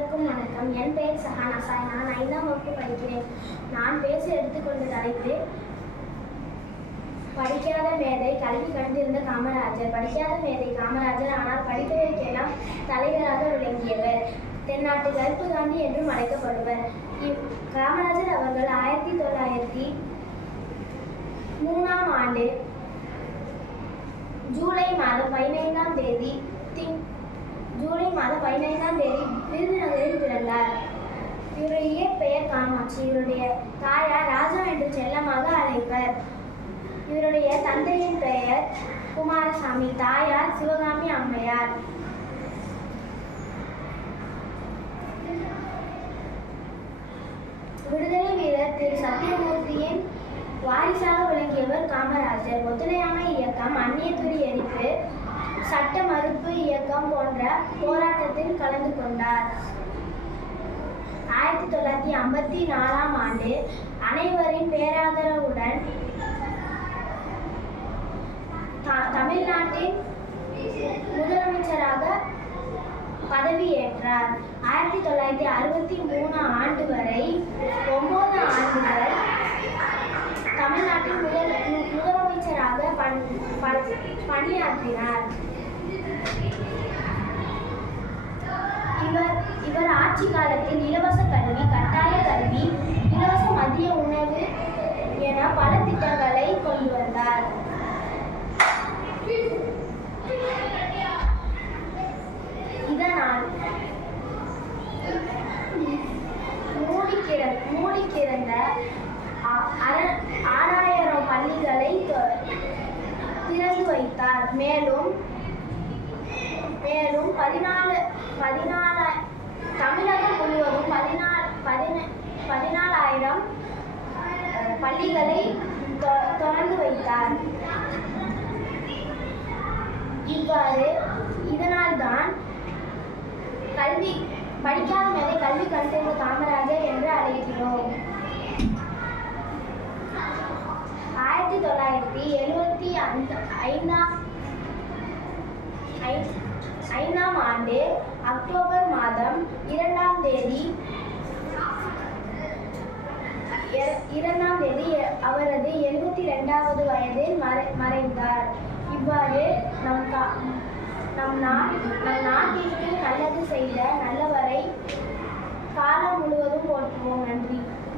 அனைவருக்கும் வணக்கம். என் பெயர் சஹானா சாய். நான் 5ஆம் வகுப்பு படிக்கிறேன். நான் பேச எடுத்துக்கொண்ட தலைப்பு படிக்காத மேதை, கல்வி கண்டிருந்த காமராஜர். படிக்காத மேதை காமராஜர், ஆனால் படித்தவைக்கெல்லாம் தலைவராக விளங்கியவர். தென்னாட்டு கருப்பு காந்தி என்றும் அழைக்கப்படுவர். காமராஜர் அவர்கள் 1903ஆம் ஆண்டு ஜூலை மாதம் 15ஆம் தேதி விருதுநகரில் பிறந்தார். இவருடைய இயற்பெயர் காமாட்சி. இவருடைய தாயார் ராஜா என்று செல்லமாக அழைப்பர். இவருடைய தந்தையின் பெயர் குமாரசாமி, தாயார் சிவகாமி அம்மையார். விடுதலை வீரர் திரு சத்தியமூர்த்தியின் வாரிசாக விளங்கியவர் காமராஜர். ஒத்துழையாமை இயக்கம், அந்நியத்துறை எரிப்பு, சட்ட மறுப்பு இயக்கம் போன்ற போராட்டத்தில் கலந்து கொண்டார். 1954ஆம் ஆண்டு அனைவரின் பேராதரவுடன் தமிழ்நாட்டின் முதலமைச்சராக பதவியேற்றார். 1963 ஆண்டு வரை 9 ஆண்டுகள் தமிழ்நாட்டின் முதலமைச்சராக பணியாற்றினார். இவர் ஆட்சி காலத்தில் இலவச கல்வி, கட்டாய கல்வி, இலவச மதிய உணவு என பல திட்டங்களை கொண்டு வந்தார். இதனால் மூடி கிடந்த 6000 பள்ளிகளை திறந்து வைத்தார். மேலும் தமிழகம் முழுவதும் 14,000 பள்ளிகளை திறந்து வைத்தார். இதனால்தான் படிக்காத மேதை, கல்வி கண்டிருந்த காமராஜர் என்று அழைக்கிறோம். 1975ஆம் ஆண்டு அக்டோபர் மாதம் 2ஆம் தேதி அவரது 72வது வயதில் மறைந்தார். இவ்வாறு நம் நாட்டிற்கு நல்லது செய்த நல்லவரை காலம் முழுவதும் போற்றுவோம். நன்றி.